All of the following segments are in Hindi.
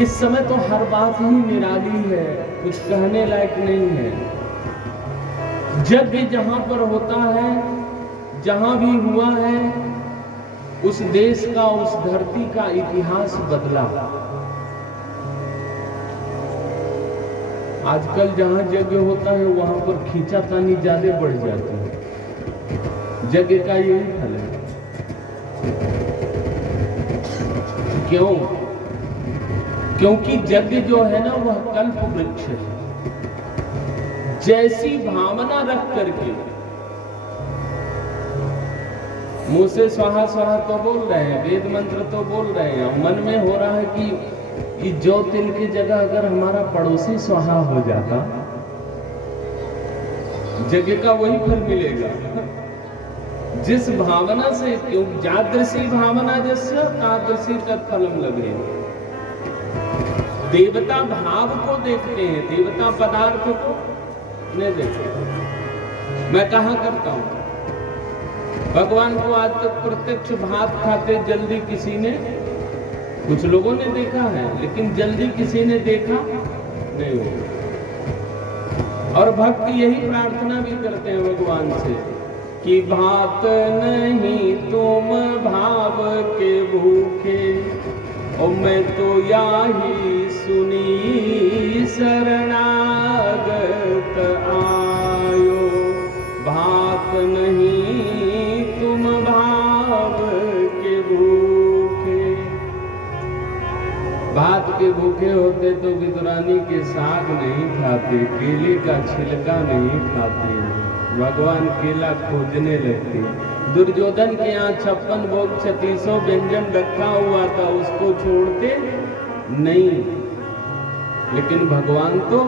इस समय तो हर बात ही निराली है, कुछ कहने लायक नहीं है। यज्ञ जहां पर होता है, जहां भी हुआ है, उस देश का, उस धरती का इतिहास बदला। आजकल जहां यज्ञ होता है वहां पर खींचातानी ज्यादा बढ़ जाती है। यज्ञ का यही फल है। क्यों? क्योंकि यज्ञ जो है ना वह कल्प वृक्ष है। जैसी भावना रख करके, मुंह से स्वाहा स्वाहा तो बोल रहे हैं, वेद मंत्र तो बोल रहे हैं, मन में हो रहा है कि जो तिल की जगह अगर हमारा पड़ोसी स्वाहा हो जाता, यज्ञ का वही फल मिलेगा। जिस भावना से, क्यों जादृशी भावना जैसे तादृशी तत्फलम लगे। देवता भाव को देखते हैं, देवता पदार्थ को नहीं देखते। मैं कहा करता हूं, भगवान को आज तक प्रत्यक्ष भात खाते जल्दी किसी ने, कुछ लोगों ने देखा है, लेकिन जल्दी किसी ने देखा नहीं होगा। और भक्त यही प्रार्थना भी करते हैं भगवान से कि भात नहीं तुम भाव के भूखे, और मैं तो याही सुनी शरणागत आयो। भात नहीं तुम भाव के भूखे। भात के भूखे होते तो विदुरानी के साग नहीं खाते, केले का छिलका नहीं खाते, भगवान केला खोजने लगते। दुर्योधन के यहाँ 56 भोग 3600 व्यंजन रखा हुआ था, उसको छोड़ते नहीं। लेकिन भगवान तो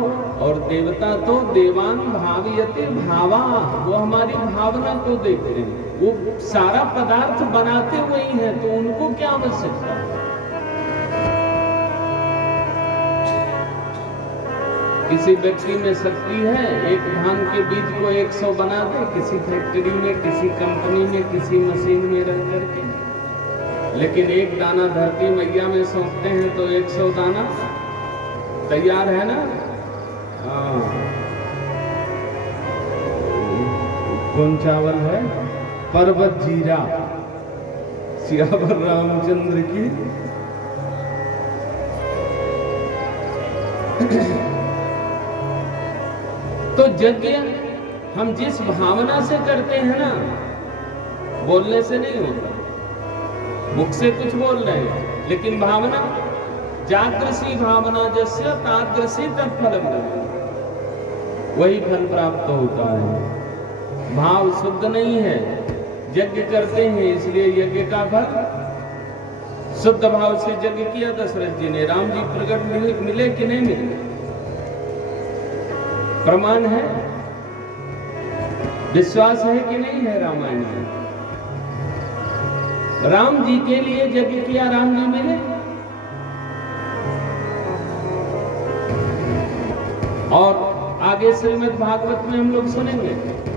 और देवता तो देवान भावयते भावा, वो हमारी भावना को देखते हैं। वो सारा पदार्थ बनाते हुए ही है, तो उनको क्या आवश्यकता है? किसी व्यक्ति में शक्ति है, एक धान के बीज को 100 बना दे, किसी फैक्ट्री में, किसी कंपनी में, किसी मशीन में रह करके। लेकिन एक दाना धरती मैया में सौंपते हैं तो 100 दाना तैयार है ना। कौन चावल है? पर्वत जीरा, सियावर रामचंद्र की। तो यज्ञ हम जिस भावना से करते हैं ना, बोलने से नहीं होता, मुख से कुछ बोल रहे हैं, लेकिन भावना, जादृशी भावना जैसे तादृशी तत्फलम, वही फल प्राप्त होता है। भाव शुद्ध नहीं है, यज्ञ करते हैं इसलिए यज्ञ का फल शुद्ध भाव से यज्ञ किया दशरथ जी ने। राम जी प्रकट मिले कि नहीं मिले? प्रमाण है, विश्वास है कि नहीं है? रामायण में राम जी के लिए यज्ञ किया, राम जी मिले। और आगे श्रीमद् भागवत में हम लोग सुनेंगे,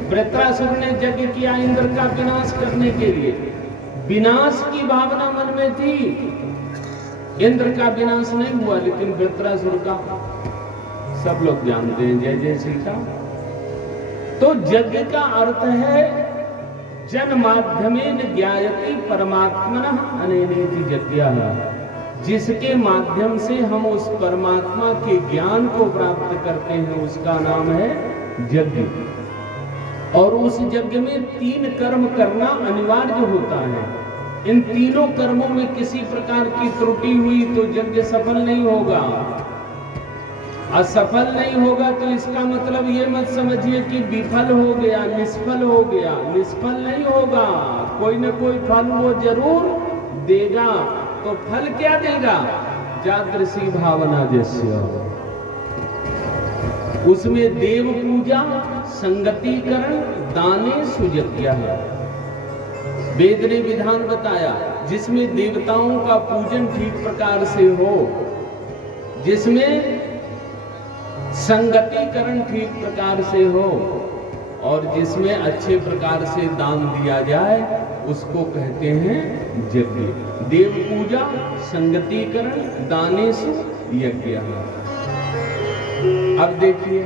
वृत्रासुर ने यज्ञ किया इंद्र का विनाश करने के लिए। विनाश की भावना मन में थी, इंद्र का विनाश नहीं हुआ, लेकिन वृत्रासुर का सब लोग जानते हैं, जय जय श्री राम। तो यज्ञ का अर्थ है जन माध्यमेन ज्ञायते परमात्मनः अनेनेति यज्ञः, जिसके माध्यम से हम उस परमात्मा के ज्ञान को प्राप्त करते हैं, उसका नाम है यज्ञ। और उस यज्ञ में 3 कर्म करना अनिवार्य होता है। इन तीनों कर्मों में किसी प्रकार की त्रुटि हुई तो यज्ञ सफल नहीं होगा। असफल नहीं होगा तो इसका मतलब ये मत समझिए कि विफल हो गया, निष्फल हो गया। निष्फल नहीं होगा, कोई न कोई फल वो जरूर देगा। तो फल क्या देगा? जादृशी भावना जैसे, उसमें देव पूजा, संगतिकरण, दाने सुयज्ञ है। वेद ने विधान बताया जिसमें देवताओं का पूजन ठीक प्रकार से हो, जिसमें संगतिकरण ठीक प्रकार से हो, और जिसमें अच्छे प्रकार से दान दिया जाए, उसको कहते हैं यज्ञ। देव पूजा संगतिकरण दानेश यज्ञ। अब देखिए,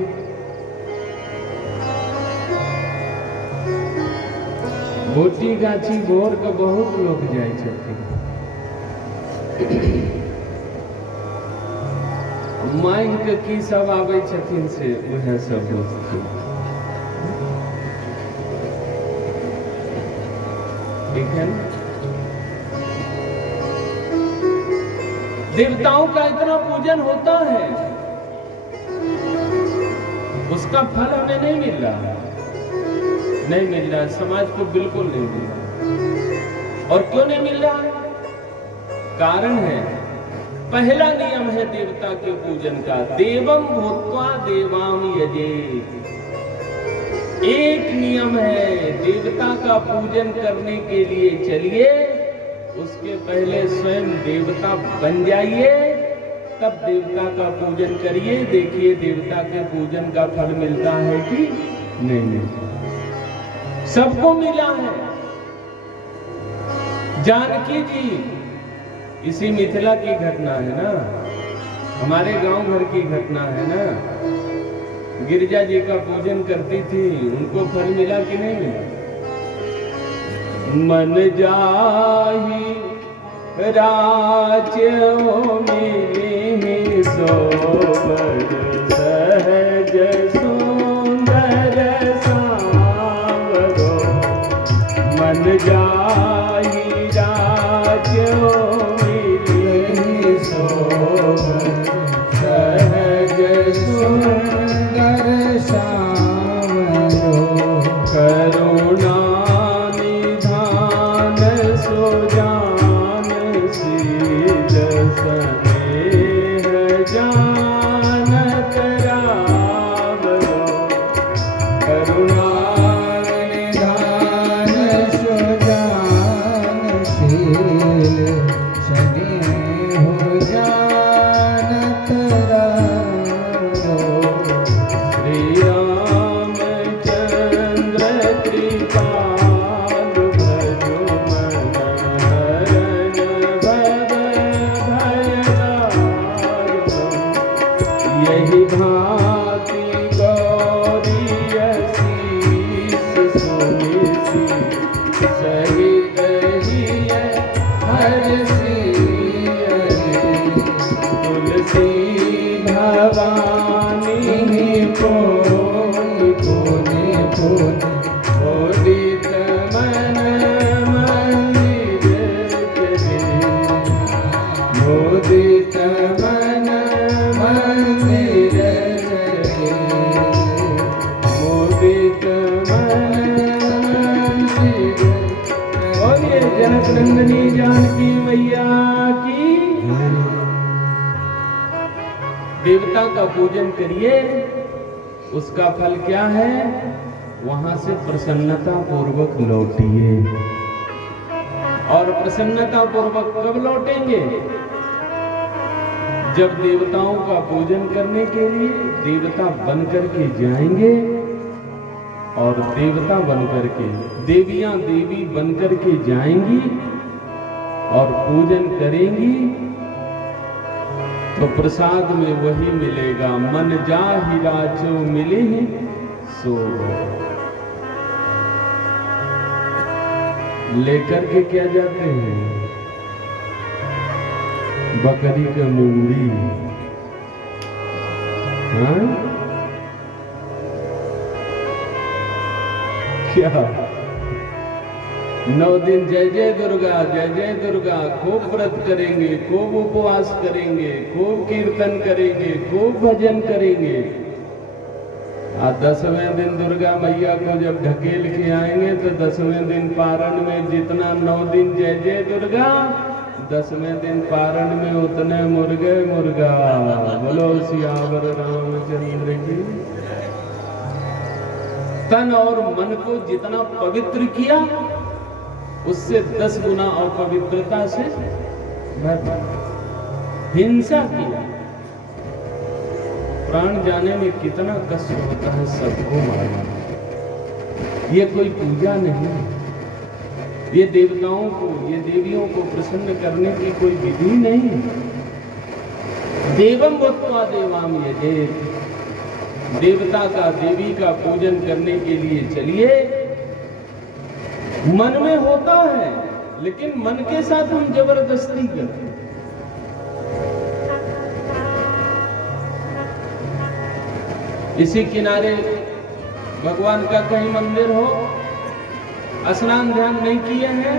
बोटी गाछी भोर के बहुत लोग जाए छथिन, मांग के की सब आवे छथिन से वह सब बुझथिन। ठीक है ना? देवताओं का इतना पूजन होता है, उसका फल हमें नहीं मिल रहा, नहीं मिल रहा, समाज को बिल्कुल नहीं मिल रहा। और क्यों नहीं मिल रहा है? कारण है, पहला नियम है देवता के पूजन का, देवम भूत्वा देवाम यजेत। एक नियम है, देवता का पूजन करने के लिए चलिए, उसके पहले स्वयं देवता बन जाइए, तब देवता का पूजन करिए। देखिए देवता के पूजन का फल मिलता है कि नहीं मिलता। सबको मिला है। जानकी जी, इसी मिथिला की घटना है ना, हमारे गांव घर की घटना है ना। गिरजा जी का पूजन करती थी, उनको फल मिला कि नहीं मिला? मन जाहि राज्यों मिली सोबर सहज सुंदर सांवरो। मन जाहि राज्यों मिली सोबर सहज सुंदर सांवरो। करुणा निधान सुजान शील स्नेह जानत रावरो। करुणा निधान सुजान शील स्नेह जानत रावरो। श्री रामचंद्र कृपालु भजो मन हरन भव भयदारुणो। यही भांति गौरी शीस सुनिसी सहित हिय हरषि तुलसी भवानी पोनि पोनि पोनि उदित मन मंदिर चले। उदित मन मंदिर चले। उदित मन मंदिर। बोलिए जनक नंदनी जानकी मैया की। देवता का पूजन करिए, उसका फल क्या है? वहां से प्रसन्नता पूर्वक लौटिए। और प्रसन्नता पूर्वक कब लौटेंगे? जब देवताओं का पूजन करने के लिए देवता बनकर के जाएंगे, और देवता बनकर के देवियां देवी बनकर के जाएंगी और पूजन करेंगी, तो प्रसाद में वही मिलेगा, मन जाहि राजो मिले सो। लेकर के क्या जाते हैं? बकरी का मूंगड़ी। हाँ? क्या 9 दिन जय जय दुर्गा, खूब व्रत करेंगे, खूब उपवास करेंगे, खूब कीर्तन करेंगे, खूब भजन करेंगे। 10वें दिन दुर्गा मैया को जब ढकेल के आएंगे तो 10वें दिन पारण में जितना 9 दिन जय जय दुर्गा, 10वें दिन पारण में उतने मुर्गे मुर्गा। बोलो सियावर रामचंद्र की। तन और मन को जितना पवित्र किया, उससे 10 गुना अपवित्रता से हिंसा किया। प्राण जाने में कितना कष्ट होता है सबको मारना। ये कोई पूजा नहीं, ये देवताओं को, ये देवियों को प्रसन्न करने की कोई विधि नहीं है। देवम भूत्वा देवाम यजेत, देवता का, देवी का पूजन करने के लिए चलिए। मन में होता है, लेकिन मन के साथ हम जबरदस्ती करते हैं। इसी किनारे भगवान का कहीं मंदिर हो, स्नान ध्यान नहीं किए हैं,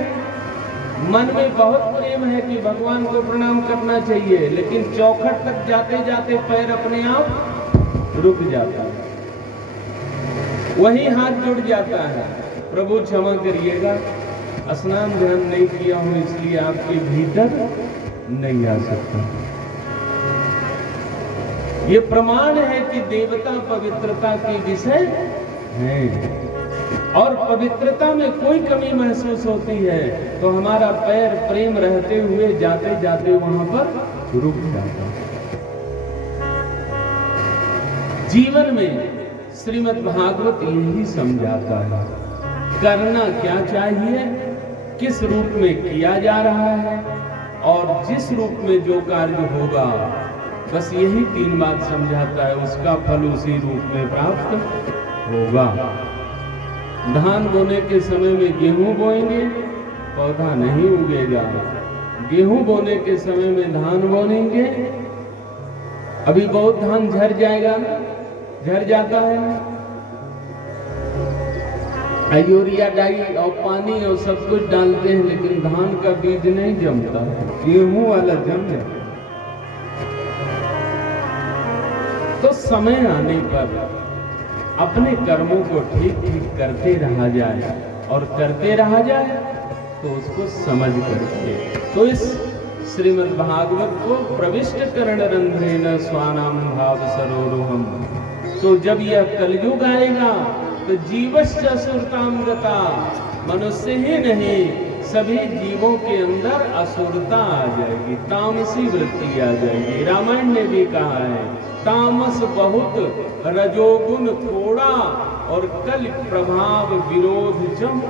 मन में बहुत प्रेम है कि भगवान को प्रणाम करना चाहिए, लेकिन चौखट तक जाते जाते पैर अपने आप रुक जाता है, वही हाथ जुड़ जाता है, प्रभु क्षमा करिएगा, स्नान ध्यान नहीं किया हूं इसलिए आपके भीतर नहीं आ सकता। ये प्रमाण है कि देवता पवित्रता के विषय हैं, और पवित्रता में कोई कमी महसूस होती है तो हमारा पैर प्रेम रहते हुए जाते जाते वहां पर रुक जाता है। जीवन में श्रीमद् भागवत यही समझाता है, करना क्या चाहिए, किस रूप में किया जा रहा है, और जिस रूप में जो कार्य होगा, बस यही 3 बात समझाता है, उसका फल उसी रूप में प्राप्त होगा। धान बोने के समय में गेहूं बोएंगे, पौधा नहीं उगेगा। गेहूं बोने के समय में धान बोनेंगे, अभी बहुत धान झड़ जाएगा, झड़ जाता है, यूरिया डाई और पानी और सब कुछ डालते हैं, लेकिन धान का बीज नहीं जमता, गेहूं वाला जम जाता। तो समय आने पर अपने कर्मों को ठीक ठीक करते रहा जाए, और करते रहा जाए तो उसको समझ करके, तो इस श्रीमद् भागवत को प्रविष्ट करण रंध्रेन स्वानाम भाव सरोरुहम, तो जब यह कलयुग आएगा तो जीवश्च असुरताम गता, मनुष्य ही नहीं सभी जीवों के अंदर असुरता आ जाएगी, तामसी वृत्ति आ जाएगी। रामायण ने भी कहा है, तामस बहुत रजोगुण थोड़ा और कल प्रभाव विरोध जम।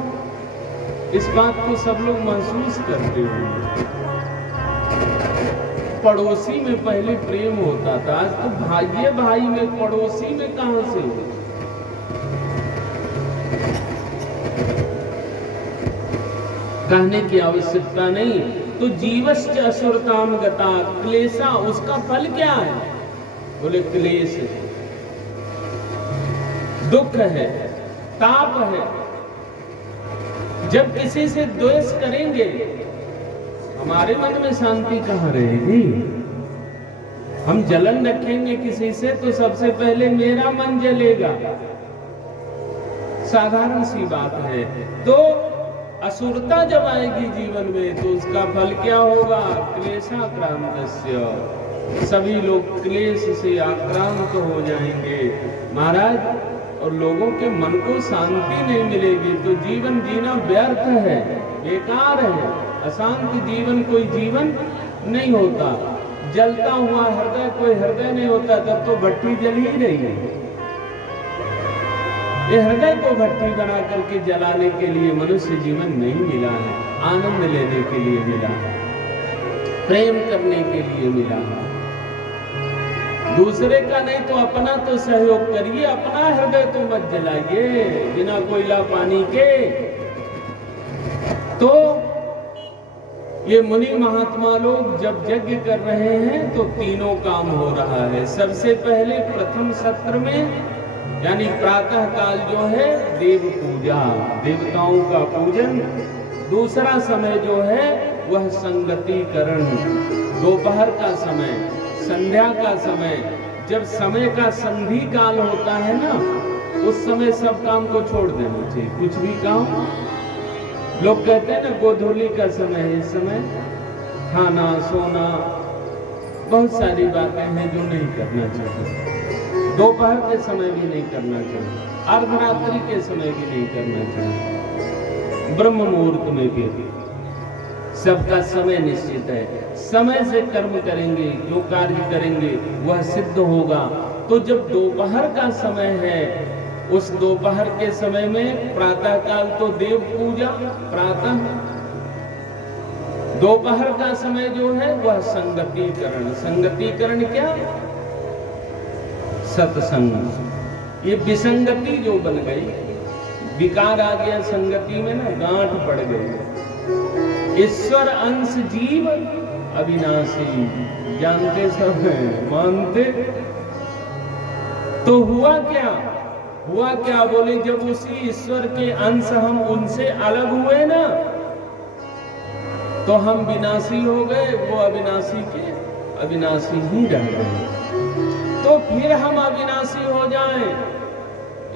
इस बात को सब लोग महसूस करते होंगे। पड़ोसी में पहले प्रेम होता था, आज तो भाई भाई में, पड़ोसी में कहां से हो? कहने की आवश्यकता नहीं। तो जीवश्च असुरताम गता, क्लेशा, उसका फल क्या है? बोले क्लेश है, दुख है, ताप है। जब किसी से द्वेष करेंगे, हमारे मन में शांति कहां रहेगी? हम जलन रखेंगे किसी से तो सबसे पहले मेरा मन जलेगा, साधारण सी बात है। तो असुरता जब आएगी जीवन में तो उसका फल क्या होगा? क्लेशाक्रांतस्य, सभी लोग क्लेश से आक्रांत हो जाएंगे महाराज, और लोगों के मन को शांति नहीं मिलेगी तो जीवन जीना व्यर्थ है, बेकार है। अशांत जीवन कोई जीवन नहीं होता। जलता हुआ हृदय कोई हृदय नहीं होता, तब तो भट्टी जल ही रही है। ये हृदय को भट्टी बना करके जलाने के लिए मनुष्य जीवन नहीं मिला है, आनंद लेने के लिए मिला है, प्रेम करने के लिए मिला है। दूसरे का नहीं तो अपना तो सहयोग करिए, अपना हृदय तो मत जलाइए बिना कोयला पानी के। तो ये मुनि महात्मा लोग जब यज्ञ कर रहे हैं तो तीनों काम हो रहा है। सबसे पहले प्रथम सत्र में यानी प्रातः काल जो है देव पूजा, देवताओं का पूजन। दूसरा समय जो है वह संगतिकरण, दोपहर का समय, संध्या का समय। जब समय का संधि काल होता है ना, उस समय सब काम को छोड़ देना चाहिए, कुछ भी काम। लोग कहते हैं ना गोधूली का समय है, इस समय खाना सोना बहुत सारी बातें हैं जो नहीं करना चाहिए। दोपहर के समय भी नहीं करना चाहिए, अर्धरात्रि के समय भी नहीं करना चाहिए, ब्रह्म मुहूर्त में भी। सबका समय निश्चित है, समय से कर्म करेंगे, जो कार्य करेंगे वह सिद्ध होगा। तो जब दोपहर का समय है उस दोपहर के समय में प्रातः काल तो देव पूजा, प्रातः दोपहर का समय जो है वह संगतिकरण। संगतिकरण क्या? सत्संग। ये विसंगति जो बन गई, विकार आ गया संगति में ना, गांठ पड़ गई। ईश्वर अंश जीव अविनाशी, जानते सब हैं, मानते। तो हुआ क्या? हुआ क्या बोले, जब उसी ईश्वर के अंश हम उनसे अलग हुए ना, तो हम विनाशी हो गए, वो अविनाशी के अविनाशी ही रह गए। तो फिर हम अविनाशी हो जाएं,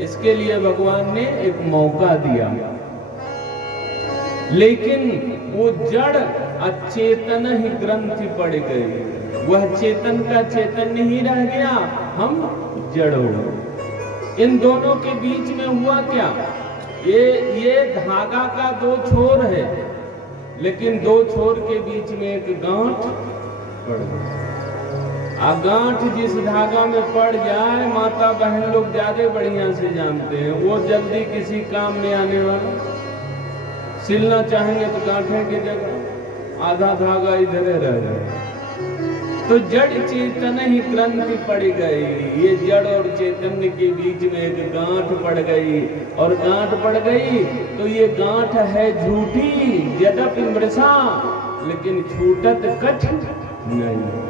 इसके लिए भगवान ने एक मौका दिया। लेकिन वो जड़ अचेतन ही ग्रंथि पड़ गई, वह चेतन का चैतन्य ही रह गया, हम जड़ हो गए। इन दोनों के बीच में हुआ क्या? ये धागा का दो छोर है, लेकिन दो छोर के बीच में एक गांठ पड़ गई। गांठ जिस धागा में पड़ जाए, माता बहन लोग ज्यादा बढ़िया से जानते हैं, वो जल्दी किसी काम में आने वाला। सिलना चाहेंगे तो गांठे की जगह आधा धागा इधर रह जाए। तो जड़ चेतन ही ग्रंथि पड़ गई। ये जड़ और चैतन्य के बीच में एक गांठ पड़ गई, और गांठ पड़ गई तो ये गांठ है झूठी, यद्यपि मृषा, लेकिन छूटत कठिन नहीं।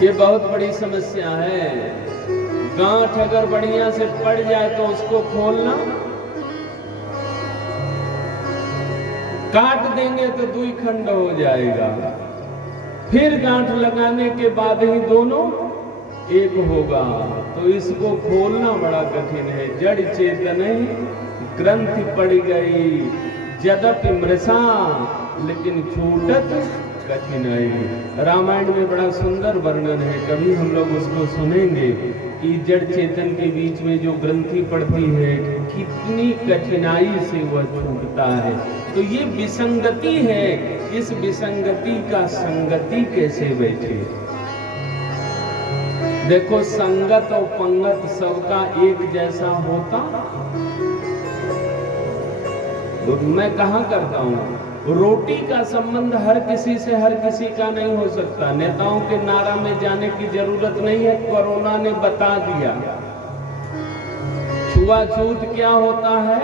ये बहुत बड़ी समस्या है। गांठ अगर बढ़िया से पड़ जाए तो उसको खोलना, काट देंगे तो दुई खंड हो जाएगा। फिर गांठ लगाने के बाद ही दोनों एक होगा, तो इसको खोलना बड़ा कठिन है। जड़ चेतन ग्रंथि पड़ गई, यद्यपि मृषा, लेकिन छूटत कठिनाई। रामायण में बड़ा सुंदर वर्णन है, कभी हम लोग उसको सुनेंगे कि जड़ चेतन के बीच में जो ग्रंथि पड़ती है, कितनी कठिनाई से वह छूटता है। तो ये विसंगति है, इस विसंगति का संगति कैसे बैठे? देखो, संगत और पंगत सबका एक जैसा होता तो मैं कहा करता हूं, रोटी का संबंध हर किसी से हर किसी का नहीं हो सकता। नेताओं के नारा में जाने की जरूरत नहीं है, कोरोना ने बता दिया। छुआछूत क्या होता है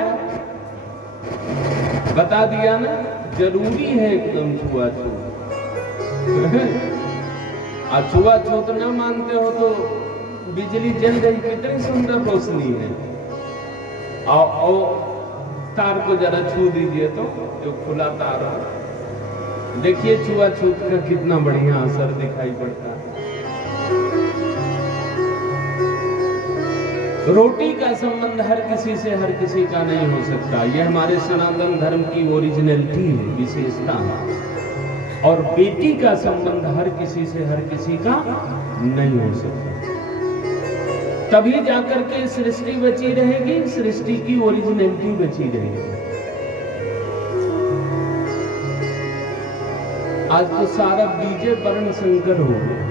बता दिया ना, जरूरी है एकदम छुआछूत। छुआछूत ना मानते हो तो बिजली जल रही, कितनी सुंदर रोशनी है। और तार को जरा छू दीजिए तो जो खुला तार है, देखिए छुआछूत का कितना बढ़िया असर दिखाई पड़ता है। रोटी का संबंध हर किसी से हर किसी का नहीं हो सकता, यह हमारे सनातन धर्म की ओरिजिनलिटी है, विशेषता है। और बेटी का संबंध हर किसी से हर किसी का नहीं हो सकता, तभी जाकर के सृष्टि बची रहेगी, सृष्टि की ओरिजिनलिटी बची रहेगी। आज तो सारा बीजे वर्ण संकर हो गया,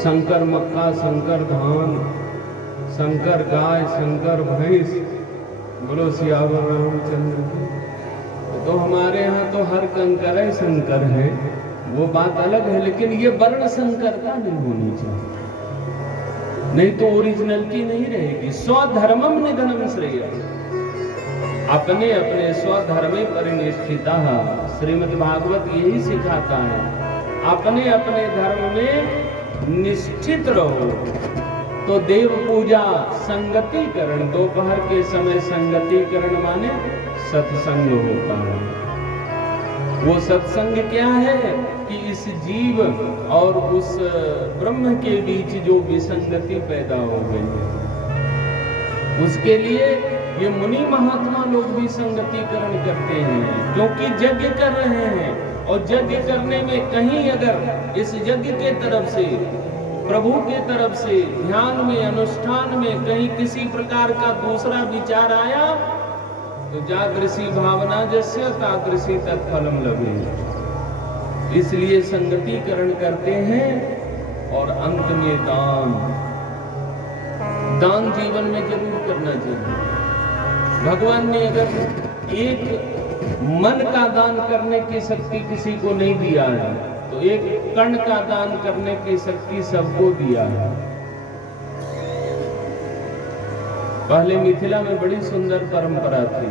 शंकर मक्का, शंकर धान, शंकर गाय, शंकर भैंस। बोलो सियावर रामचंद्र की। तो हमारे यहाँ तो हर कंकर है शंकर है, वो बात अलग है, लेकिन ये वर्ण संकरता नहीं होनी चाहिए, नहीं तो ओरिजिनलिटी नहीं रहेगी। स्वधर्मम निधनम श्रेय, अपने अपने स्वधर्मे परिनिष्ठिता। श्रीमद् भागवत यही सिखाता है, अपने अपने धर्म में निष्ठित रहो। तो देव पूजा संगतिकरण, दोपहर के समय संगतिकरण माने सत्संग होता है। वो सत्संग क्या है कि इस जीव और उस ब्रह्म के बीच जो विसंगति पैदा हो गई है, उसके लिए ये मुनि महात्मा लोग भी संगतिकरण करते हैं, क्योंकि यज्ञ कर रहे हैं। और यज्ञ करने में कहीं अगर इस यज्ञ के तरफ से, प्रभु के तरफ से, ध्यान में, अनुष्ठान में कहीं किसी प्रकार का दूसरा विचार आया, तो जागृषि भावना जस्य तादृशी तत्फलम लभेत। इसलिए संगतिकरण करते हैं और अंत में दान। दान जीवन में जरूर करना चाहिए। भगवान ने अगर एक मन का दान करने की शक्ति किसी को नहीं दिया है तो एक कण का दान करने की शक्ति सबको दिया है। पहले मिथिला में बड़ी सुंदर परंपरा थी,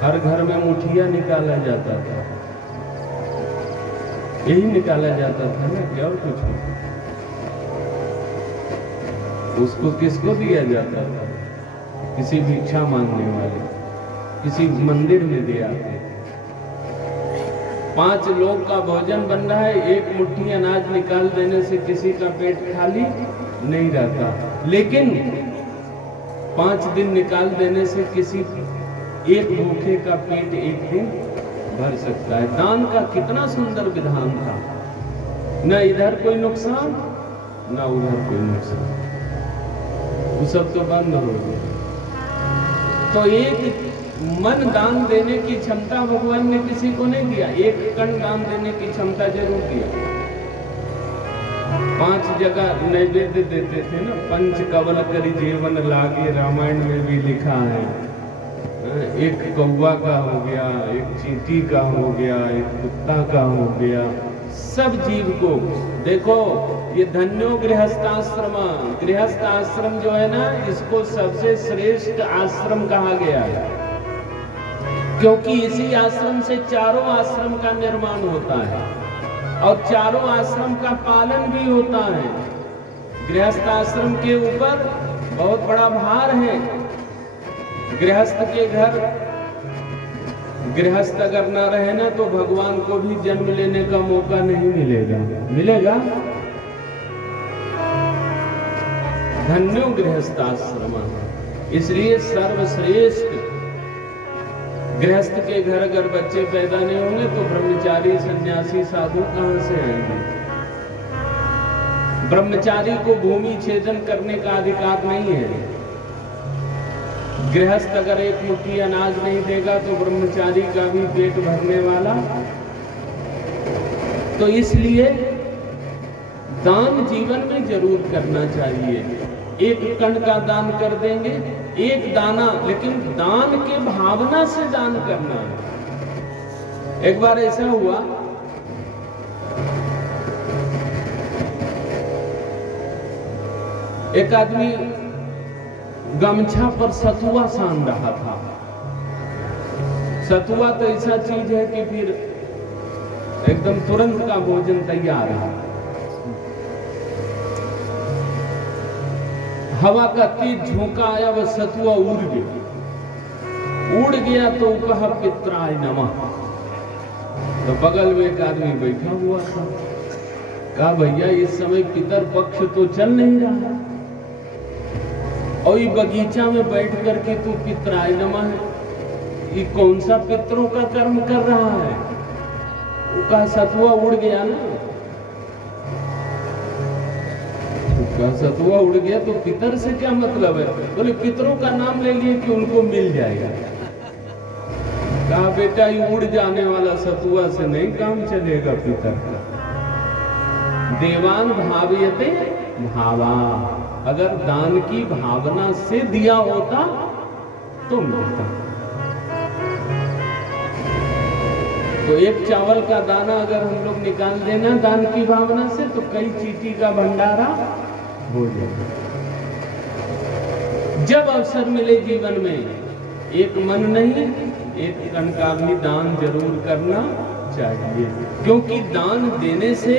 हर घर में मुठिया निकाला जाता था, यही निकाला जाता था ना, क्या और कुछ नहीं। उसको किसको दिया जाता था? किसी भिक्षा मांगने वाले, किसी मंदिर में दे आते। 5 लोग का भोजन बन रहा है, एक मुट्ठी अनाज निकाल देने से किसी का पेट खाली नहीं रहता, लेकिन 5 दिन निकाल देने से किसी एक भूखे का पेट एक दिन भर सकता है। दान का कितना सुंदर विधान था, न इधर कोई नुकसान न उधर कोई नुकसान, वो सब तो बंद हो गया। तो एक मन दान देने की क्षमता भगवान ने किसी को नहीं दिया, एक कण दान देने की क्षमता जरूर दिया। 5 जगह नैवेद्य देते थे ना, पंच कवल करी जीवन लागे, रामायण में भी लिखा है। एक कौवा का हो गया, एक चींटी का हो गया, एक कुत्ता का हो गया, सब जीव को। देखो ये धन्यो गृहस्थाश्रम, गृहस्थ आश्रम जो है ना, इसको सबसे श्रेष्ठ आश्रम कहा गया है, क्योंकि इसी आश्रम से चारों आश्रम का निर्माण होता है और चारों आश्रम का पालन भी होता है। गृहस्थ आश्रम के ऊपर बहुत बड़ा भार है। गृहस्थ के घर गृहस्थ अगर ना रहे ना तो भगवान को भी जन्म लेने का मौका नहीं मिलेगा। मिलेगा? धन्यो गृहस्थाश्रम, इसलिए सर्वश्रेष्ठ गृहस्थ के घर अगर बच्चे पैदा नहीं होंगे तो ब्रह्मचारी सन्यासी साधु कहां से आएंगे? ब्रह्मचारी को भूमि छेदन करने का अधिकार नहीं है। गृहस्थ अगर एक मुट्ठी अनाज नहीं देगा तो ब्रह्मचारी का भी पेट भरने वाला। तो इसलिए दान जीवन में जरूर करना चाहिए। एक कण का दान कर देंगे, एक दाना, लेकिन दान के भावना से दान करना है। एक बार ऐसा हुआ, एक आदमी गमछा पर सतुआ सान रहा था। सतुआ तो ऐसा चीज है कि फिर एकदम तुरंत का भोजन तैयार है। हवा का तेज झोंका आया, वह सतुआ उड़ गया तो कहा पित्राय नमः। तो बगल में एक आदमी बैठा हुआ था, कहा भैया इस समय पितर पक्ष तो चल नहीं रहा और ये बगीचा में बैठ करके तू पित्राय नमः है, ये कौन सा पितरों का कर्म कर रहा है? वो कहा सतुआ उड़ गया ना। का सतुआ उड़ गया तो पितर से क्या मतलब है? बोले पितरों का नाम ले लिए कि उनको मिल जाएगा। कहा बेटा ये उड़ जाने वाला सतुआ से नहीं काम चलेगा पितर का। देवान भावयते भावा, अगर दान की भावना से दिया होता तो मिलता। तो एक चावल का दाना अगर हम लोग निकाल देना दान की भावना से तो कई चीटी का भंडारा हो जाए। जब अवसर मिले जीवन में एक मन नहीं एक कण का भी दान जरूर करना चाहिए, क्योंकि दान देने से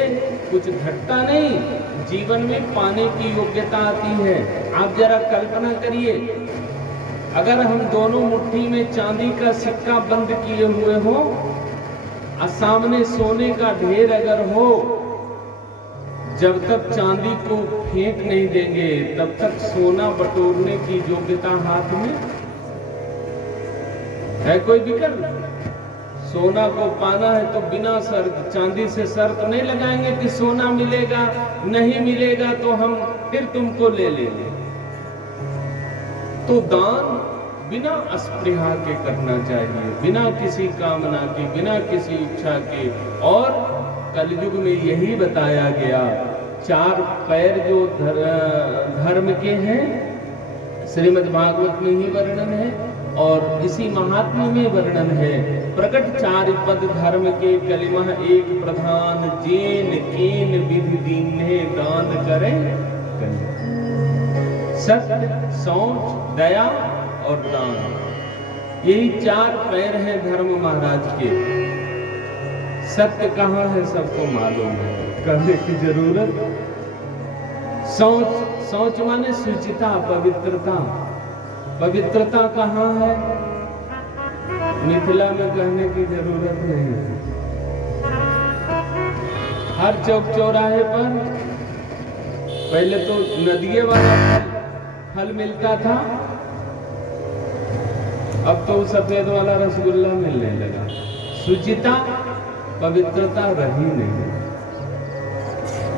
कुछ घटता नहीं, जीवन में पाने की योग्यता आती है। आप जरा कल्पना करिए, अगर हम दोनों मुट्ठी में चांदी का सिक्का बंद किए हुए हो और सामने सोने का ढेर अगर हो, जब तक चांदी को फेंक नहीं देंगे तब तक सोना बटोरने की योग्यता हाथ में है कोई विकल्प? सोना को पाना है तो बिना शर्त, चांदी से शर्त नहीं लगाएंगे कि सोना मिलेगा, नहीं मिलेगा तो हम फिर तुमको ले लेंगे। तो दान बिना अस्पृहा के करना चाहिए, बिना किसी कामना के, बिना किसी इच्छा के। और कलयुग में यही बताया गया चार पैर जो धर्म के हैं श्रीमद् भागवत में ही वर्णन है और इसी महात्म्य में वर्णन है। प्रकट चार पद धर्म के कलिमा एक प्रधान, जेन कीन विधि दीन्हे दान करे। सत्य, शौच, दया और दान, यही चार पैर हैं धर्म महाराज के। सत्य कहाँ है सबको मालूम है, कहने की जरूरत। शौच, शौच माने शुचिता, पवित्रता। पवित्रता कहाँ है? मिथिला में कहने की जरूरत नहीं है। हर चौक चौराहे पर पहले तो नदिये वाला फल मिलता था, अब तो सफेद वाला रसगुल्ला मिलने लगा। शुचिता, पवित्रता रही नहीं।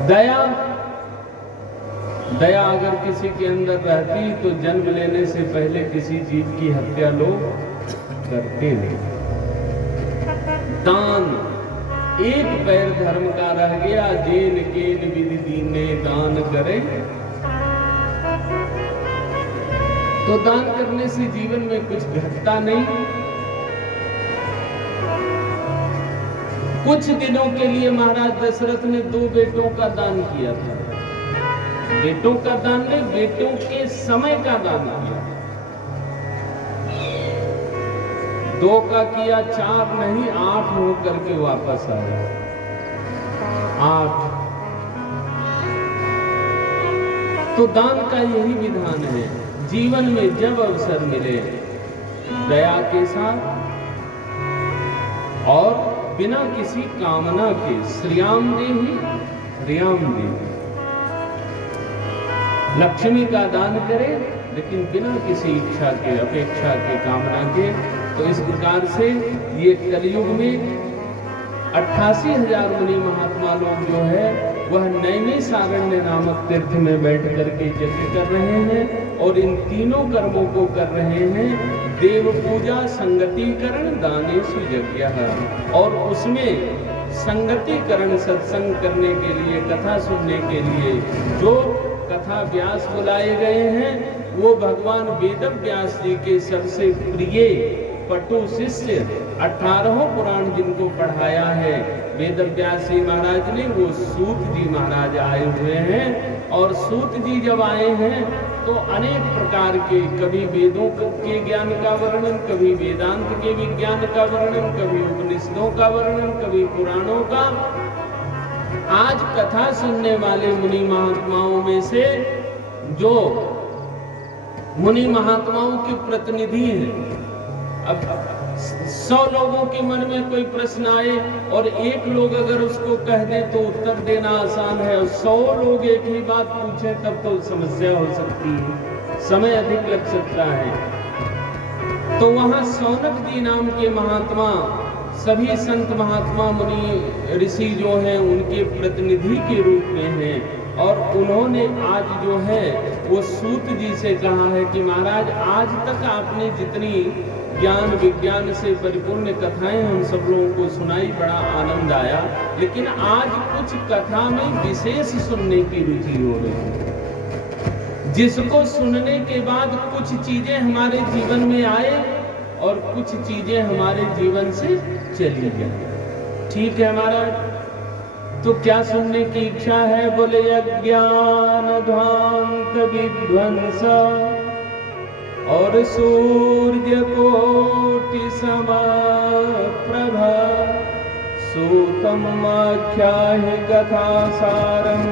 दया, दया अगर किसी के अंदर रहती तो जन्म लेने से पहले किसी जीव की हत्या लोग करते नहीं। दान, एक पैर धर्म का रह गया, जेन केन विधि दीने दान करे। तो दान करने से जीवन में कुछ घटता नहीं। कुछ दिनों के लिए महाराज दशरथ ने 2 बेटों का दान किया था। बेटों का दान नहीं, बेटों के समय का दान किया। 2 का किया, 4 नहीं 8 होकर के वापस आया। 8। तो दान का यही विधान है। जीवन में जब अवसर मिले दया के साथ और बिना किसी कामना के, श्रियाम देहि ह्रियाम देहि, लक्ष्मी का दान करे लेकिन बिना किसी इच्छा के, अपेक्षा के, कामना के। तो इस प्रकार से ये कलयुग में 88,000 मुनि महात्मा लोग जो है वह नैमिषारण्य नामक तीर्थ में बैठ करके यज्ञ कर रहे हैं और इन तीनों कर्मों को कर रहे हैं। देव पूजा, संगतिकरण, दानेषु यज्ञः। और उसमें संगतिकरण, सत्संग करने के लिए, कथा सुनने के लिए जो कथा व्यास बुलाए गए हैं वो भगवान वेद व्यास जी के सबसे प्रिय पटु शिष्य 18 पुराण जिनको पढ़ाया है वेद व्यास जी महाराज ने, वो सूत जी महाराज आए हुए हैं। और सूत जी जब आए हैं तो अनेक प्रकार के, कभी वेदों के ज्ञान का वर्णन, कभी वेदांत के विज्ञान का वर्णन, कभी उपनिषदों का वर्णन, कभी पुराणों का। आज कथा सुनने वाले मुनि महात्माओं में से जो मुनि महात्माओं के प्रतिनिधि हैं, अब 100 लोगों के मन में कोई प्रश्न आए और एक लोग अगर उसको कह दे तो उत्तर देना आसान है, और 100 लोग एक ही बात पूछे तब तो समस्या हो सकती है, समय अधिक लग सकता है। तो वहां सौनक जी नाम के महात्मा, सभी संत महात्मा मुनि ऋषि जो हैं उनके प्रतिनिधि के रूप में हैं। और उन्होंने आज जो है वो सूत जी से कहा है कि महाराज आज तक आपने जितनी ज्ञान विज्ञान से परिपूर्ण कथाएं हम सब लोगों को सुनाई, बड़ा आनंद आया, लेकिन आज कुछ कथा में विशेष सुनने की रुचि हो रही है, जिसको सुनने के बाद कुछ चीजें हमारे जीवन में आए और कुछ चीजें हमारे जीवन से चली जाए। ठीक है महाराज, तो क्या सुनने की इच्छा है? बोले अज्ञान ध्वांत विध्वंस और सूर्य कोटि समप्रभ सूतम आख्याहि कथा सारम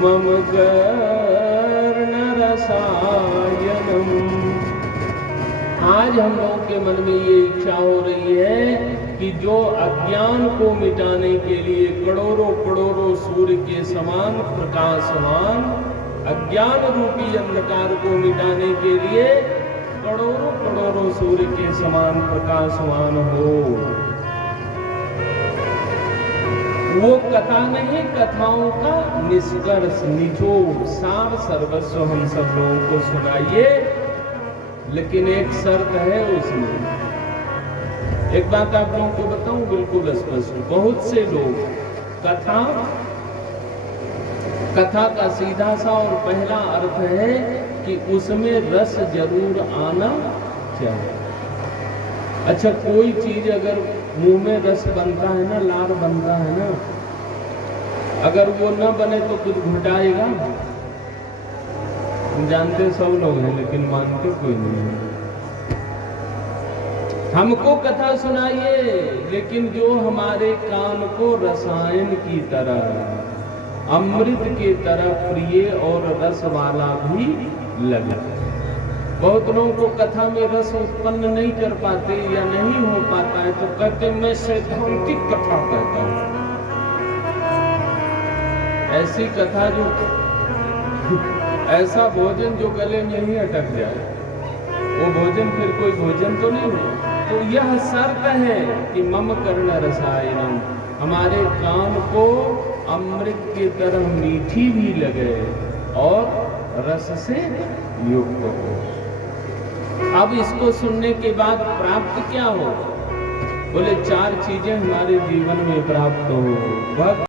मम कर्ण रसायनम। आज हम लोगों के मन में ये इच्छा हो रही है कि जो अज्ञान को मिटाने के लिए करोड़ों करोड़ों सूर्य के समान प्रकाशवान, अज्ञान रूपी अंधकार को मिटाने के लिए करोड़ों करोड़ों सूर्य के समान प्रकाशवान हो। वो कथा नहीं, कथाओं का निष्कर्ष, निचोड़, सार सर्वस्व हम सब लोगों को सुनाइए। लेकिन एक शर्त है उसमें। एक बात आप लोगों को बताऊं बिल्कुल स्पष्ट, बहुत से लोग कथा कथा का सीधा सा और पहला अर्थ है कि उसमें रस जरूर आना चाहिए। अच्छा, कोई चीज अगर मुंह में रस बनता है ना, लार बनता है ना, अगर वो न बने तो कुछ घुटाएगा। जानते सब लोग हैं लेकिन मानते कोई नहीं है। हमको कथा सुनाइए, लेकिन जो हमारे कान को रसायन की तरह, अमृत की तरह प्रिय और रस वाला भी लगे। बहुत लोगों को कथा में रस उत्पन्न नहीं कर पाते या नहीं हो पाता है तो कहते मैं सैद्धांतिक कथा कहता हूं। ऐसी कथा जो ऐसा भोजन जो गले में ही अटक जाए, वो भोजन फिर कोई भोजन तो नहीं हुआ। तो यह शर्त है कि मम कर्ण रसायनम, हमारे कान को अमृत की तरह मीठी भी लगे और रस से युक्त हो। अब इसको सुनने के बाद प्राप्त क्या हो? बोले 4 चीजें हमारे जीवन में प्राप्त हो। वह